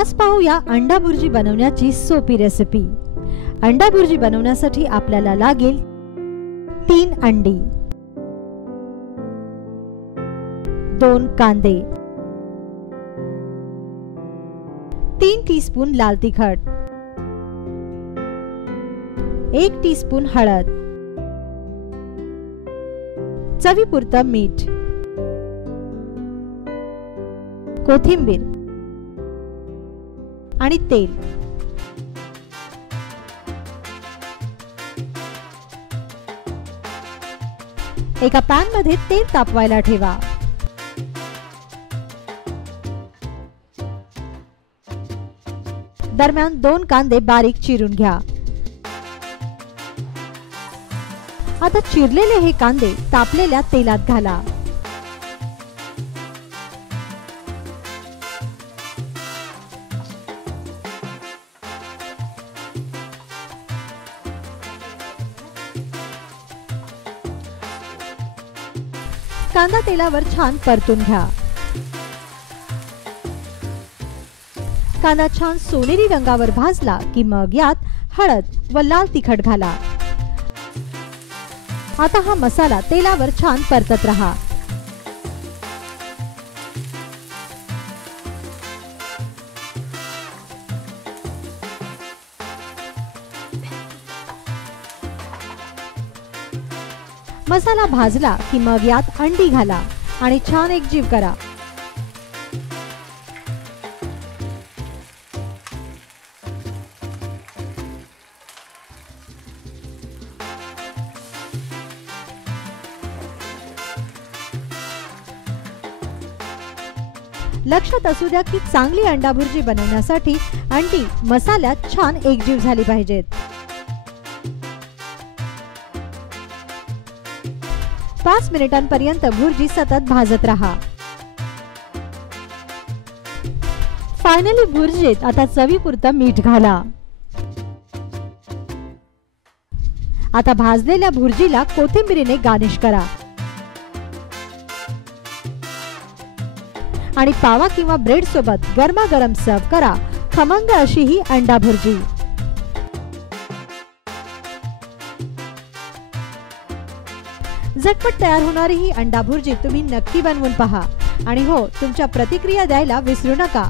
आज पाहूया अंडा भुर्जी बनवण्याची सोपी रेसिपी। अंडा भुर्जी बनवण्यासाठी आपल्याला लागेल 3 अंडी, 2 कांदे, 3 टीस्पून लाल तिखट, 1 टीस्पून हळद, चवीपुरतं मीठ, कोथिंबीर आणि तेल। एका पॅन मध्ये तेल तापवायला ठेवा। दरम्यान 2 कांदे बारीक चिरून घ्या। आता चिरलेले हे कांदे तापलेल्या तेलात घाला। कांदा तेलावर छान परतून घ्या। कांदा छान सोनेरी रंगावर भाजला की मग यात हळद व लाल तिखट घाला। आता हा मसाला तेलावर छान परतत रहा। मसाला भाजला की मग यात अंडी घाला आणि छान एकजीव करा। लक्षात असू द्या की चांगली अंडा भुर्जी बनवण्यासाठी अंडी मसाल्यात छान एकजीव झाली पाहिजेत। 5 मिनिटांपर्यंत भुर्जी सतत भाजत रहा। फायनली भुर्जीत आता चवीपुरतं मीठ घाला। आता भाजलेल्या भुर्जीला कोथिंबीरीने गार्निश करा आणि पावा किंवा ब्रेड सोबत गरमागरम सर्व करा। खमंग अशी ही अंडा भुर्जी। झटपट तयार होणारी ही अंडा भुर्जी तुम्ही नक्की बनवून पहा आणि हो, तुमच्या प्रतिक्रिया द्यायला विसरू नका।